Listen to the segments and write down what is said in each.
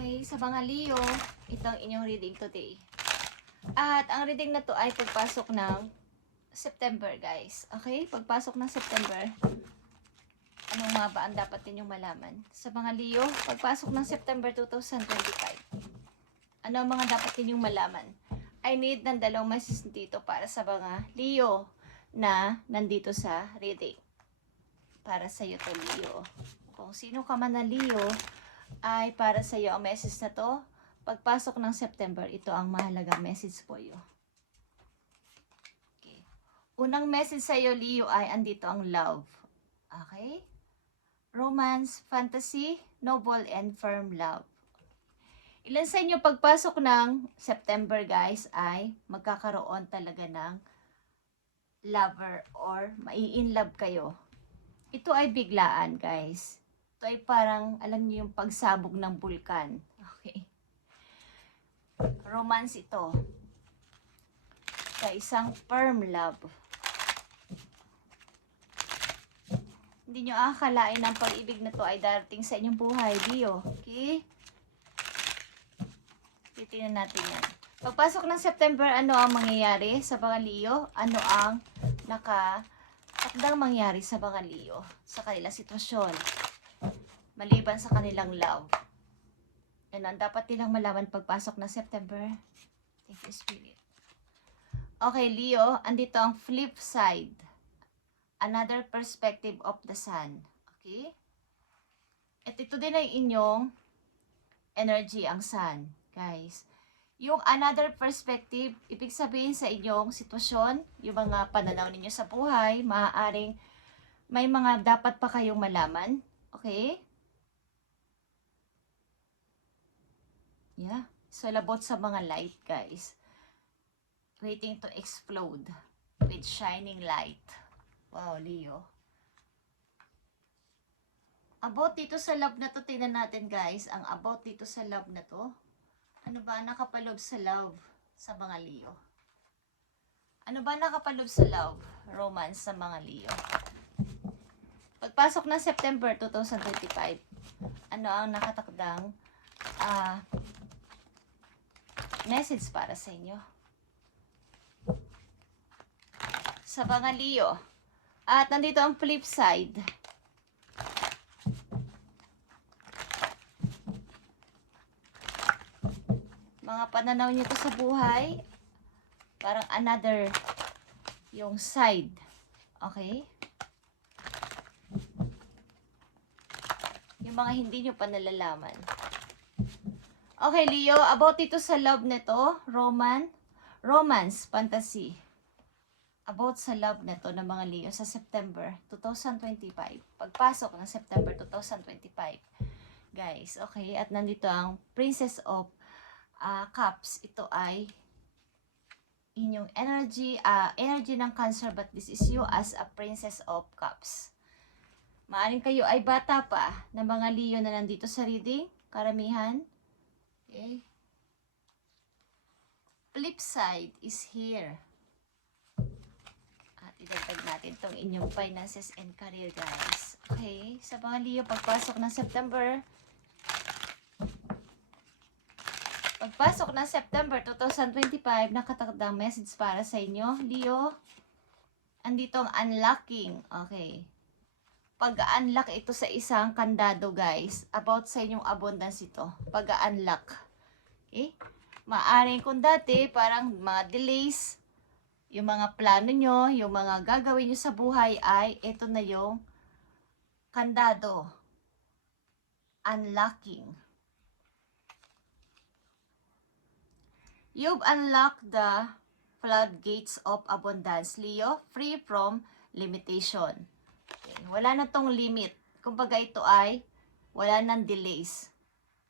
Okay, sa mga Leo, ito ang inyong reading today. At ang reading na to ay pagpasok ng September, guys. Okay, pagpasok ng September, anong mga ba ang dapat ninyong malaman? Sa mga Leo, pagpasok ng September 2025, ano ang mga dapat ninyong malaman? I need ng dalawang message dito para sa mga Leo na nandito sa reading. Para sa iyo to, Leo. Kung sino ka man na Leo, ay para sa iyo ang message na to. Pagpasok ng September, ito ang mahalagang message for you. Okay. Unang message sa iyo, Leo, ay andito ang love. Okay? Romance, fantasy, noble, and firm love. Ilan sa inyo pagpasok ng September, guys, ay magkakaroon talaga ng lover or mai-in-love kayo. Ito ay biglaan, guys. Ito ay parang, alam niyo yung pagsabog ng bulkan. Okay. Romance ito. Sa isang firm love. Hindi nyo akalain ang pag-ibig na to ay darating sa inyong buhay, Leo. Okay? Titingnan natin yan. Pagpasok ng September, ano ang mangyayari sa mga Leo? Ano ang nakatakdang mangyari sa mga Leo sa kanilang sitwasyon? Maliban sa kanilang love. Yan ang dapat nilang malaman pagpasok ng September. Thank you, Spirit. Okay, Leo, andito ang flip side. Another perspective of the sun. Okay? At ito din ay inyong energy, ang sun, guys. Yung another perspective, ibig sabihin sa inyong sitwasyon, yung mga pananaw ninyo sa buhay, maaaring may mga dapat pa kayong malaman. Okay? Yeah. So, labot sa mga light, guys. Waiting to explode with shining light. Wow, Leo. About dito sa love na to, tingnan natin, guys. Ang about dito sa love na to. Ano ba nakapalob sa love sa mga Leo? Ano ba nakapalob sa love? Romance sa mga Leo. Pagpasok ng September 2025, ano ang nakatakdang message para sa inyo? Sa mga Leo. At nandito ang flip side. Mga pananaw nyo to sa buhay, parang another yung side. Okay? Yung mga hindi nyo pa nalalaman. Okay, Leo, about ito sa love nito, romance, fantasy. About sa love nito ng mga Leo sa September 2025. Pagpasok ng September 2025. Guys, okay? At nandito ang Princess of Cups. Ito ay inyong energy ng Cancer, but this is you as a Princess of Cups. Maaring kayo ay bata pa na mga Leo na nandito sa reading, karamihan. Okay. Flip side is here. At idagdag natin itong inyong finances and career, guys. Okay, sa mga Leo, pagpasok ng September 2025, nakatakdang message para sa inyo, Leo. Andito ang unlocking. Okay. Pag-unlock ito sa isang kandado, guys. About sa inyong abundance ito. Pag-unlock. Okay? Maaring kung dati, parang mga delays, yung mga plano nyo, yung mga gagawin nyo sa buhay ay ito na yung kandado. Unlocking. You've unlocked the floodgates of abundance, Leo, free from limitation. Okay. Wala na tong limit. Kumbaga ito ay wala nang delays.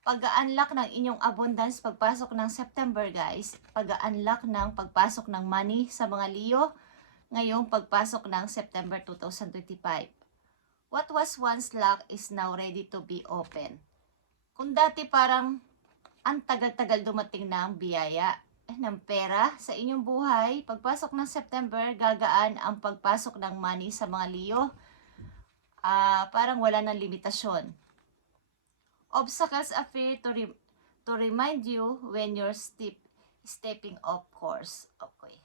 Pag-unlock ng inyong abundance pagpasok ng September, guys. Pag-unlock ng pagpasok ng money sa mga Leo ngayong pagpasok ng September 2025. What was once locked is now ready to be open. Kung dati parang ang tagal-tagal dumating ng biyaya ng pera sa inyong buhay, pagpasok ng September, gagaan ang pagpasok ng money sa mga Leo. Parang wala ng limitasyon. Obstacles appear to remind you when you're stepping off course. Okay.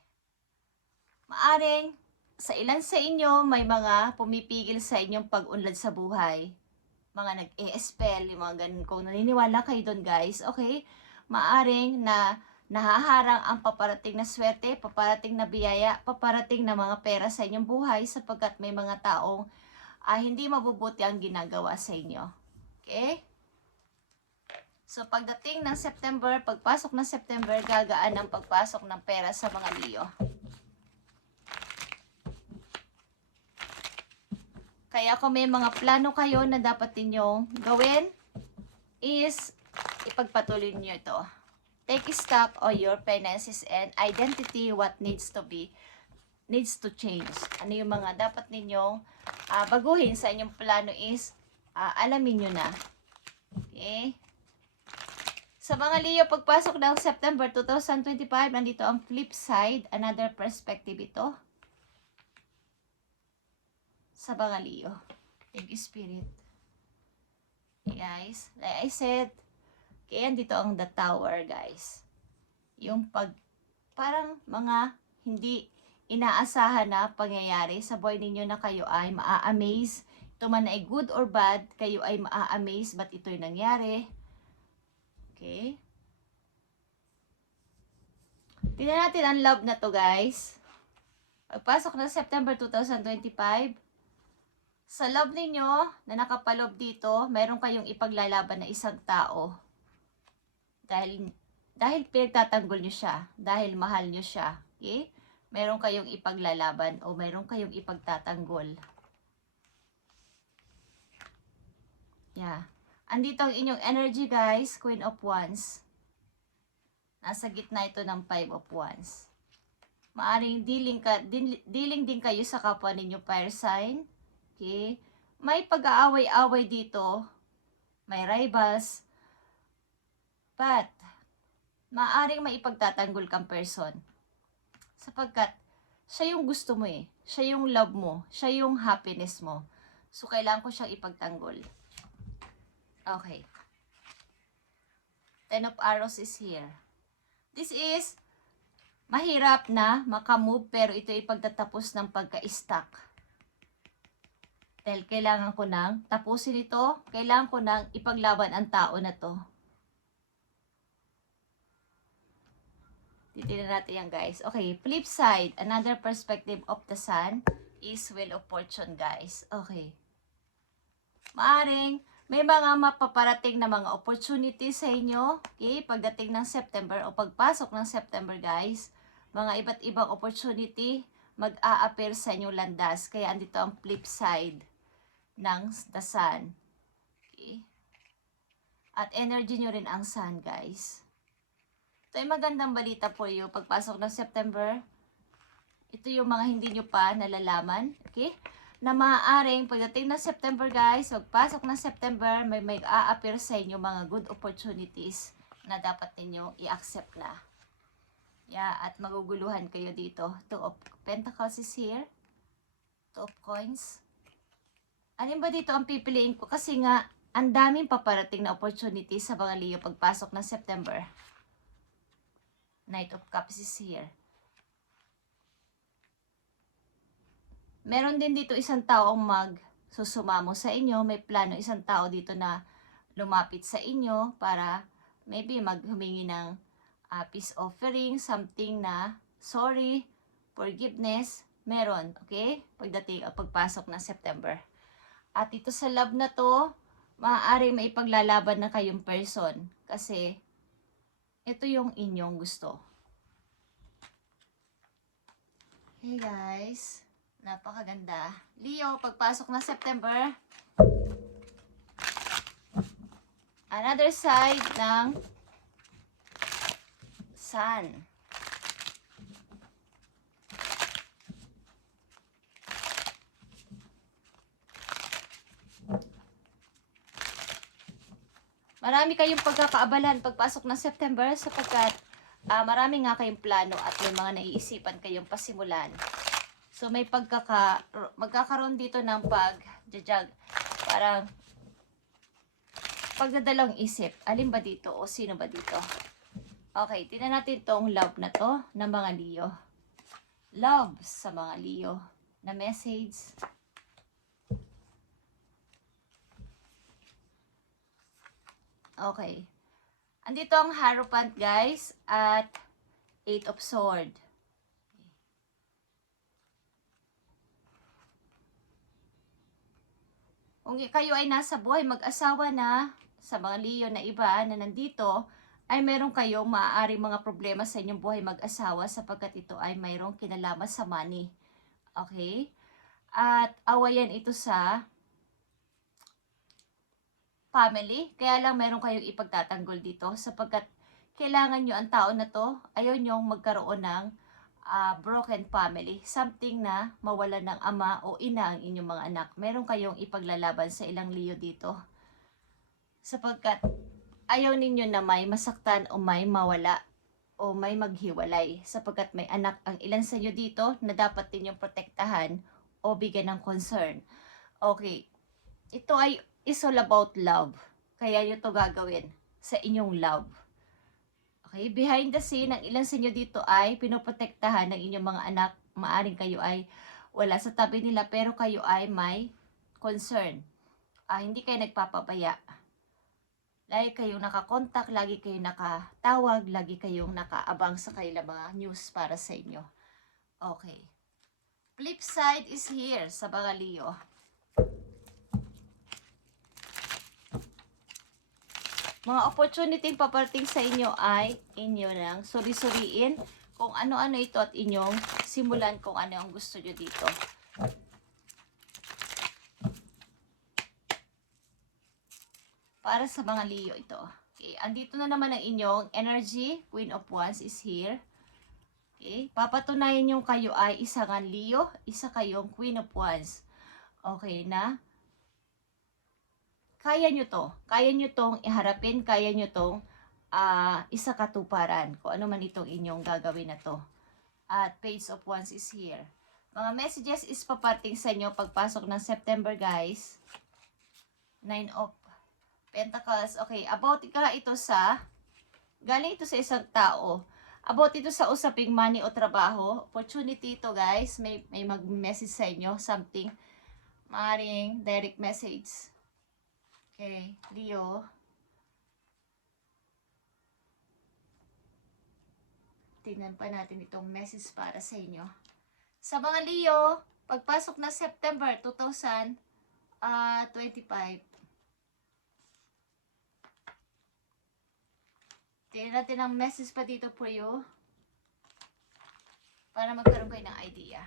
Maaring, sa ilan sa inyo, may mga pumipigil sa inyong pag-unlad sa buhay. Mga nag-e-spell, yung mga ganun. Kung naniniwala kayo doon, guys, okay? Maaring na nahaharang ang paparating na swerte, paparating na biyaya, paparating na mga pera sa inyong buhay sapagkat may mga taong hindi mabubuti ang ginagawa sa inyo. Okay? So, pagdating ng September, pagpasok ng September, gagaan ang pagpasok ng pera sa mga Leo. Kaya kung may mga plano kayo na dapat ninyong gawin, is ipagpatuloy niyo ito. Take stock of your finances and identity, what needs to change. Ano yung mga dapat ninyong baguhin sa inyong plano is alamin nyo na. Okay? Sa mga Leo, pagpasok ng September 2025, nandito ang flip side, another perspective ito. Sa mga Leo. Thank you, Spirit. Okay, guys. Like I said, kaya dito ang the tower, guys. Yung parang mga hindi inaasahan na pangyayari sa buhay ninyo na kayo ay maa-amaze. Ito man ay good or bad, kayo ay maa-amaze ba't ito'y nangyari. Okay. Tingnan natin ang love na to, guys. Pagpasok ng September 2025, sa love ninyo na nakapalob dito, meron kayong ipaglalaban na isang tao. Dahil pinagtatanggol nyo siya, dahil mahal nyo siya. Okay? Meron kayong ipaglalaban o meron kayong ipagtatanggol. Yeah. Andito ang inyong energy, guys, Queen of Wands. Nasa gitna ito ng Five of Wands. Maaring dealing din kayo sa kapwa ninyo fire sign. Okay? May pag-aaway-away dito. May rivals. But, maaring may ipagtatanggol kang person. Sapagkat, siya yung gusto mo eh. Siya yung love mo. Siya yung happiness mo. So, kailangan ko siyang ipagtanggol. Okay. Ten of Arrows is here. This is mahirap na makamove pero ito ay pagtatapos ng pagka-stuck. Dahil kailangan ko nang tapusin ito, kailangan ko nang ipaglaban ang tao na to. Titignan natin yan, guys. Okay, flip side, another perspective of the sun is Wheel of Fortune, guys. Okay. Maaring may mga mapaparating na mga opportunities sa inyo. Okay, pagdating ng September o pagpasok ng September, guys, mga iba't ibang opportunity mag-a-appear sa inyong landas. Kaya andito ang flip side ng the sun. Okay. At energy nyo rin ang sun, guys. Ito ay magandang balita po yung pagpasok ng September. Ito yung mga hindi nyo pa nalalaman. Okay? Na maaaring pagdating ng September, guys, pagpasok ng September, may a-appear sa inyo mga good opportunities na dapat ninyo i-accept na. Yeah, at maguguluhan kayo dito. Two of Pentacles is here. Two of Coins. Alin ba dito ang pipiliin ko? Kasi nga, ang daming paparating na opportunity sa mga Leo pagpasok ng September. Knight of Cups is here. Meron din dito isang taong magsusumamo sa inyo. May plano isang tao dito na lumapit sa inyo para maybe maghumingi ng peace offering, something na sorry, forgiveness. Meron, okay? Pagpasok ng September. At ito sa love na to, maaaring maipaglalaban na kayong person. Kasi, ito yung inyong gusto. Hey guys, napakaganda. Leo, pagpasok ng September, another side ng sun. Marami kayong pagkakaabalan pagpasok ng September sapagkat marami nga kayong plano at may mga naiisipan kayong pasimulan. So may magkakaroon dito ng pag-judge. Parang pagdadalawang isip. Alin ba dito o sino ba dito? Okay, tingnan natin tong love na to ng mga Leo. Love sa mga Leo na message. Okay. Andito ang Hierophant, guys, at 8 of Sword. Kung kayo ay nasa buhay mag-asawa na, sa mga Leo na iba na nandito, ay meron kayong maaaring mga problema sa inyong buhay mag-asawa sapagkat ito ay mayroong kinalaman sa money. Okay? At awayan ito sa family. Kaya lang meron kayong ipagtatanggol dito sapagkat kailangan nyo ang tao na to, ayaw nyong magkaroon ng broken family. Something na mawala ng ama o ina ang inyong mga anak. Meron kayong ipaglalaban sa ilang Leo dito. Sapagkat ayaw ninyo na may masaktan o may mawala o may maghiwalay sapagkat may anak ang ilan sa inyo dito na dapat ninyong protektahan o bigyan ng concern. Okay, ito ay is all about love. Kaya nyo to gagawin sa inyong love. Okay, behind the scene, ang ilan sa inyo dito ay pinoprotektahan ng inyong mga anak. Maaring kayo ay wala sa tabi nila pero kayo ay may concern. Hindi kayo nagpapabaya. Lagi kayong nakakontak, lagi kayong nakatawag, lagi kayong nakaabang sa kanilang mga news para sa inyo. Okay. Flip side is here sa mga Leo. Mga opportunity paparating sa inyo ay inyo nang suri-suriin kung ano-ano ito at inyong simulan kung ano ang gusto nyo dito. Para sa mga Leo ito. Okay, andito na naman ang inyong energy. Queen of Wands is here. Okay, papatunayan yung kayo ay isang Leo, isa kayong Queen of Wands. Okay na? Kaya nyo to. Kaya nyo tong iharapin, kaya nyo tong isa katuparan. Kung ano man itong inyong gagawin na to. At Page of Wands is here. Mga messages is paparating sa inyo pagpasok ng September, guys. 9 of Pentacles. Okay, about ito sa, galing ito sa isang tao. About ito sa usaping money o trabaho. Opportunity ito, guys. May mag-message sa inyo. Something. Maaaring direct message. Okay, Leo. Tingnan pa natin itong message para sa inyo. Sa mga Leo, pagpasok na September 2025, tingnan natin ang message pa dito for you para magkaroon kayo ng idea.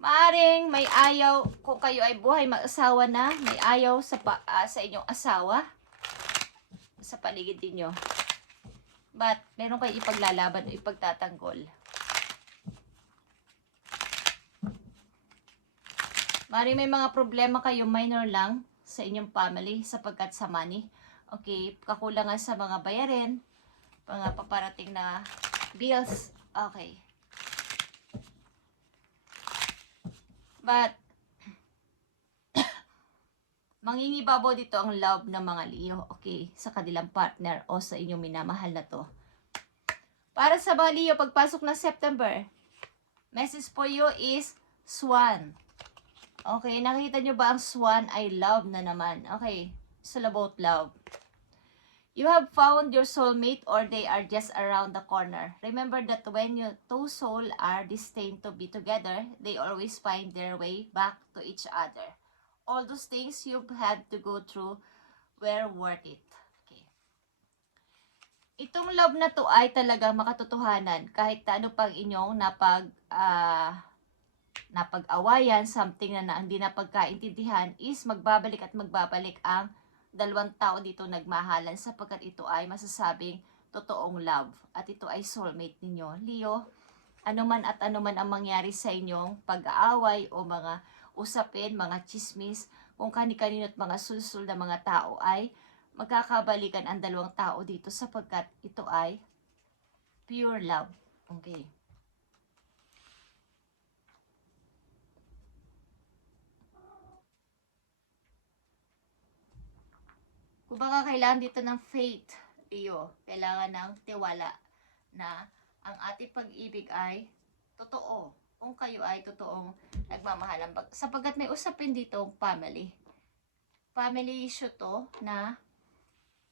Maaring may ayaw, kung kayo ay buhay mag-asawa na, may ayaw sa inyong asawa sa paligid ninyo. But meron kayo ipaglalaban o ipagtatanggol. Maaring may mga problema kayo minor lang sa inyong family sapagkat sa money. Okay, kakulangan sa mga bayarin, mga paparating na bills. Okay. But, mangingibabaw dito ang love ng mga Leo, okay, sa kanilang partner o sa inyong minamahal na to. Para sa mga Leo, pagpasok ng September, message for you is Swan. Okay, nakita nyo ba ang Swan ay love na naman? Okay, it's all about love. You have found your soulmate or they are just around the corner. Remember that when you two souls are destined to be together, they always find their way back to each other. All those things you've had to go through were worth it. Okay. Itong love na to ay talaga makatotohanan kahit ano pang inyong napag-awayan, something na hindi napagkaintindihan is magbabalik at magbabalik ang dalawang tao dito nagmahalan sapagkat ito ay masasabing totoong love at ito ay soulmate ninyo. Leo, anuman at anuman ang mangyari sa inyong pag-aaway o mga usapin, mga chismis, kung kani-kanino at mga sulsul na mga tao ay magkakabalikan ang dalawang tao dito sapagkat ito ay pure love. Okay. Kumbaga kailangan dito ng faith, Leo. Kailangan ng tiwala na ang ating pag-ibig ay totoo. Kung kayo ay totoong nagmamahalan. Sapagkat may usapin dito family. Family issue to na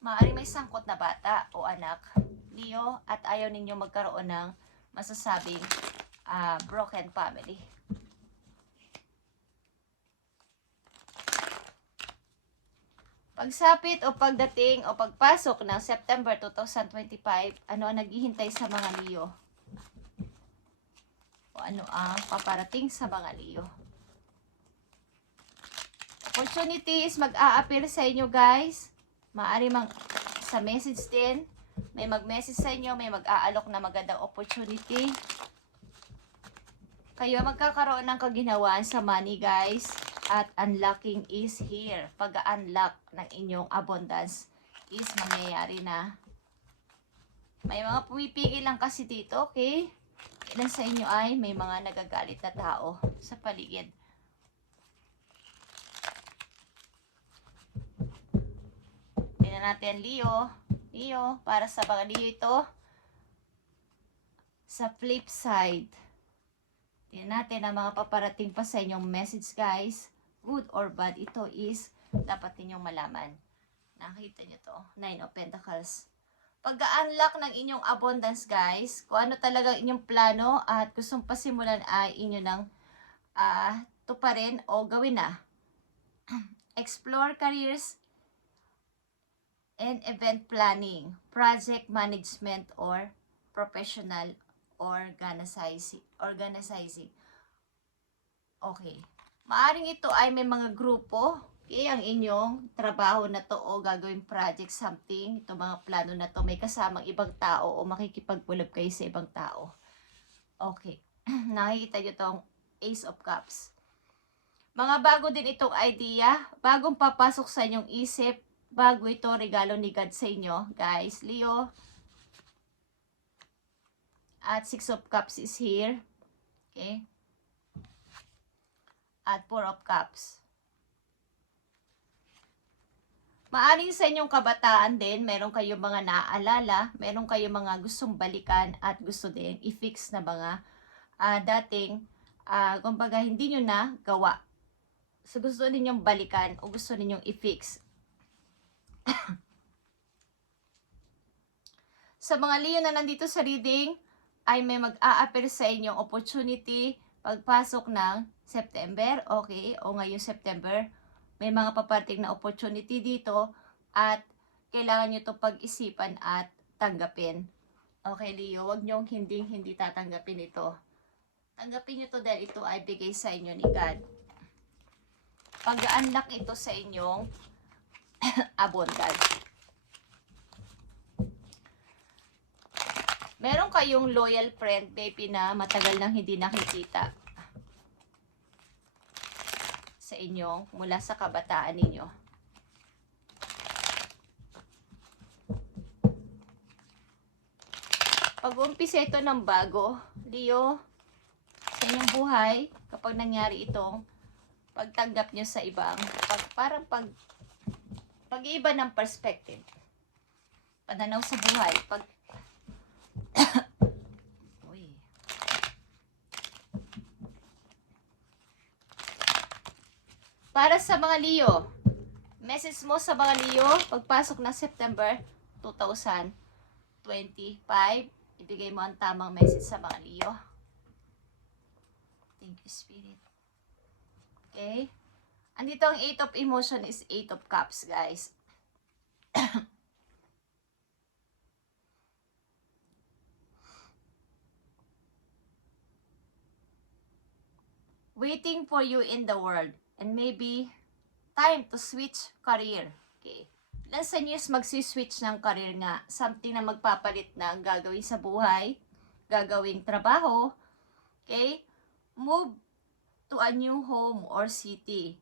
maaaring may sangkot na bata o anak, Leo, at ayaw ninyo magkaroon ng masasabing broken family. Pagsapit o pagdating o pagpasok ng September 2025, ano ang naghihintay sa mga Leo? O ano ang paparating sa mga Leo? Opportunities mag-a-appear sa inyo, guys. Maaari sa message din. May mag-message sa inyo, may mag-aalok na magandang opportunity. Kayo magkakaroon ng kaginhawaan sa money, guys. At unlocking is here. Pag-unlock ng inyong abundance is mangyayari na. May mga pumipigil lang kasi dito, okay? Ilan sa inyo ay may mga nagagalit na tao sa paligid. Tingnan natin, Leo. Leo, para sa mga Leo ito. Sa flip side. Tingnan natin ang mga paparating pa sa inyong message, guys. Good or bad, ito is dapat ninyong malaman. Nakita nyo to, 9 of Pentacles. Pag-unlock ng inyong abundance, guys, kung ano talaga inyong plano at gustong pasimulan ay inyo nang tuparin o gawin na. Explore careers and event planning, project management or professional organizing. Okay. Maaring ito ay may mga grupo, okay, ang inyong trabaho na to o gagawing project something, ito mga plano na to, may kasamang ibang tao o makikipagpulab kayo sa ibang tao. Okay. Nakikita nyo tong Ace of Cups. Mga bago din itong idea, bagong papasok sa inyong isip, bago ito regalo ni God sa inyo, guys. Leo. At 6 of Cups is here. Okay. At 4 of Cups. Maaring sa inyong kabataan din, meron kayong mga naaalala, meron kayong mga gustong balikan at gusto din i-fix na mga dating, kumbaga hindi nyo na gawa. So gusto ninyong balikan o gusto ninyong i-fix. Sa mga Leo na nandito sa reading, ay may mag-a-appear sa inyong opportunity pagpasok ng September, okay, o ngayong September, may mga paparating na opportunity dito at kailangan nyo ito pag-isipan at tanggapin. Okay, Leo, wag nyo hindi tatanggapin ito. Tanggapin nyo to dahil ito ay bigay sa inyo ni God. Pag-unlock ito sa inyong abundance. Meron kayong loyal friend, baby, na matagal nang hindi nakikita sa inyo mula sa kabataan ninyo. Pag-umpisa ito ng bago, Leo, sa inyong buhay, kapag nangyari itong pagtanggap nyo sa ibang, parang pag-iiba ng perspective, pananaw sa buhay, para sa mga Leo, message mo sa mga Leo, pagpasok ng September 2025, ibigay mo ang tamang message sa mga Leo. Thank you, Spirit. Okay? Andito ang 8 of Emotion is 8 of Cups, guys. Waiting for you in the world. And maybe, time to switch career. Okay. Ilan sa inyo mag-switch ng career nga? Something na magpapalit na ang gagawin sa buhay, gagawing trabaho. Okay. Move to a new home or city.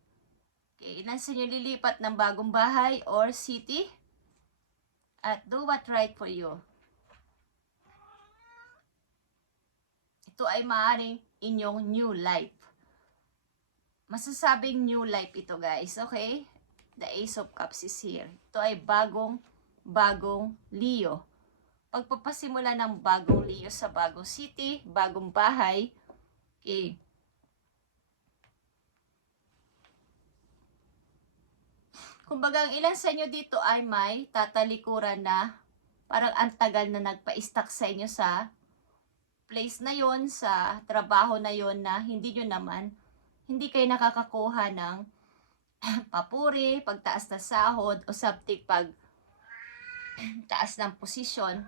Okay. Ilan sa inyo lilipat ng bagong bahay or city? At do what right for you. Ito ay maaaring inyong new life. Masasabing new life ito, guys. Okay? The Ace of Cups is here. Ito ay bagong Leo. Pagpapasimula ng bagong Leo sa bagong city, bagong bahay. Okay. Kumbaga, ang ilan sa inyo dito ay may tatalikuran na parang antagal na nagpa-stuck sa inyo sa place na yon, sa trabaho na yon na hindi kayo nakakakuha ng papuri, pagtaas na sahod o something pag taas ng posisyon.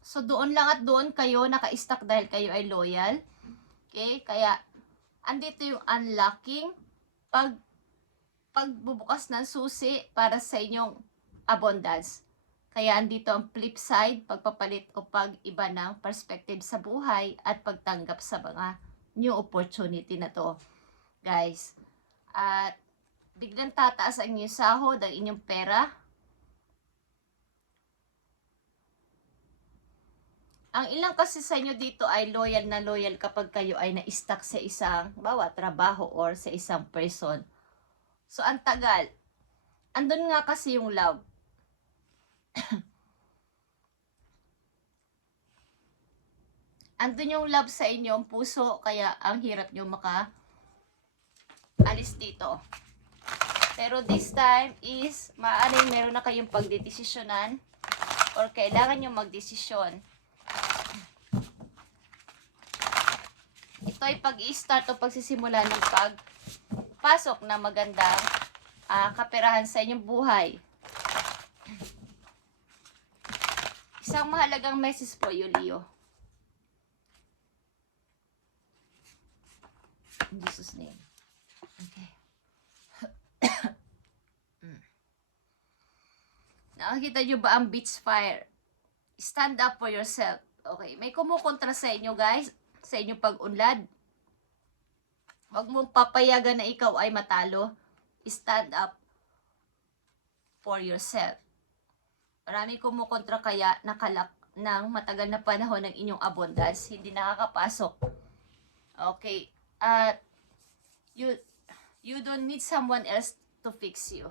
So doon lang at doon kayo naka-stuck dahil kayo ay loyal. Okay? Kaya andito yung unlocking, pagbubukas ng susi para sa inyong abundance. Kaya andito ang flip side, pagpapalit o pag-iba ng perspective sa buhay at pagtanggap sa mga new opportunity na to. Guys, at biglang tataas ang inyong sahod, ang inyong pera. Ang ilang kasi sa inyo dito ay loyal na loyal kapag kayo ay na-stuck sa isang trabaho or sa isang person. So, ang tagal. Andun nga kasi yung love. Andun yung love sa inyong puso, kaya ang hirap nyo alis dito. Pero this time is, maaaring meron na kayong pagdedesisyonan or kailangan nyo magdesisyon. Ito ay pag-i-start o pagsisimula ng pagpasok na magandang kaperahan sa inyong buhay. Isang mahalagang message po, Leo. In Jesus' name. Okay. Nakakita nyo ba ang beach fire? Stand up for yourself. Okay. May kumukontra sa inyo, guys. Sa inyong pag-unlad. Huwag mong papayagan na ikaw ay matalo. Stand up for yourself. Maraming kumukontra kaya nakalak ng matagal na panahon ng inyong abundance. Hindi nakakapasok. Okay. At you don't need someone else to fix you.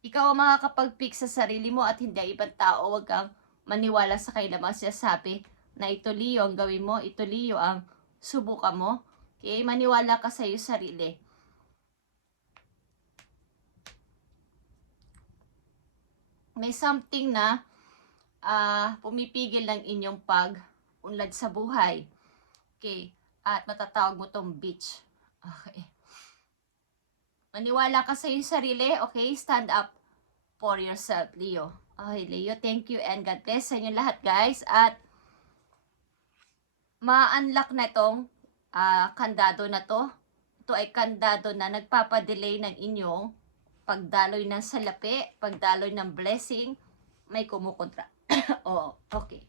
Ikaw ang makakapag-fix sa sarili mo at hindi ibang tao. Huwag kang maniwala sa kailamang sinasabi na ito Leo ang gawin mo, ito Leo ang subukan mo. Okay? Maniwala ka sa iyo sarili. May something na pumipigil ng inyong pag-unlad sa buhay. Okay? At matatawag mo tong beach. Okay. Maniwala ka sa iyong sarili. Okay? Stand up for yourself, Leo. Okay, Leo. Thank you and God bless sa inyo lahat, guys. At ma-unlock na itong kandado na to. Ito ay kandado na nagpapadelay ng inyong pagdaloy ng salapi, pagdaloy ng blessing. May kumukontra. Oh, okay.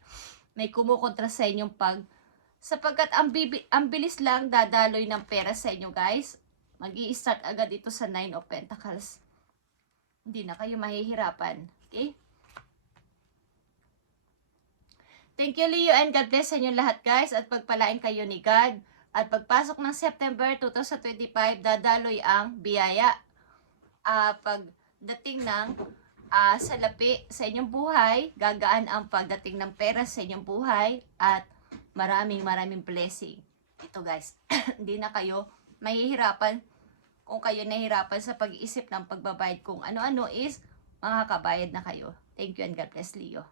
May kumukontra sa inyong sapagkat ang bilis lang dadaloy ng pera sa inyo, guys. Mag-i-start agad ito sa 9 of Pentacles. Hindi na kayo mahihirapan. Okay? Thank you, Leo, and God bless sa inyo lahat, guys. At pagpalain kayo ni God. At pagpasok ng September 2025, dadaloy ang biyaya. Pagdating ng salapi sa inyong buhay, gagaan ang pagdating ng pera sa inyong buhay. At maraming blessing. Ito, guys. Hindi na kayo mahihirapan. Kung kayo nahihirapan sa pag-iisip ng pagbabayad kung ano-ano is makakabayad na kayo. Thank you and God bless, Leo.